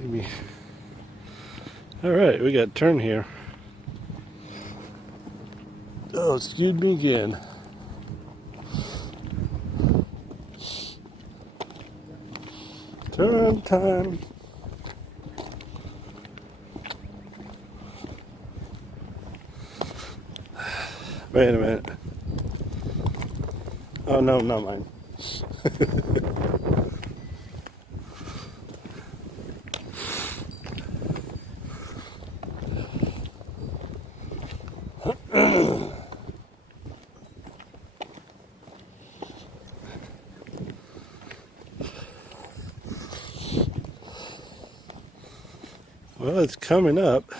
Maybe. All right, we got a turn here. Oh, excuse me again. Turn time. Wait a minute. Oh no, not mine. Well, it's coming up.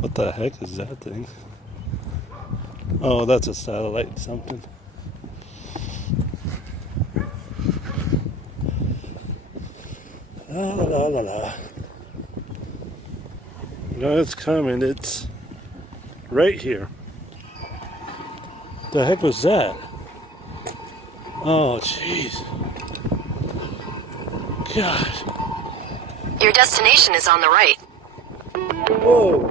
What the heck is that thing? Oh, that's a satellite something. La la la la la. No, it's coming. It's right here. The heck was that? Oh, jeez. God. Your destination is on the right. Whoa.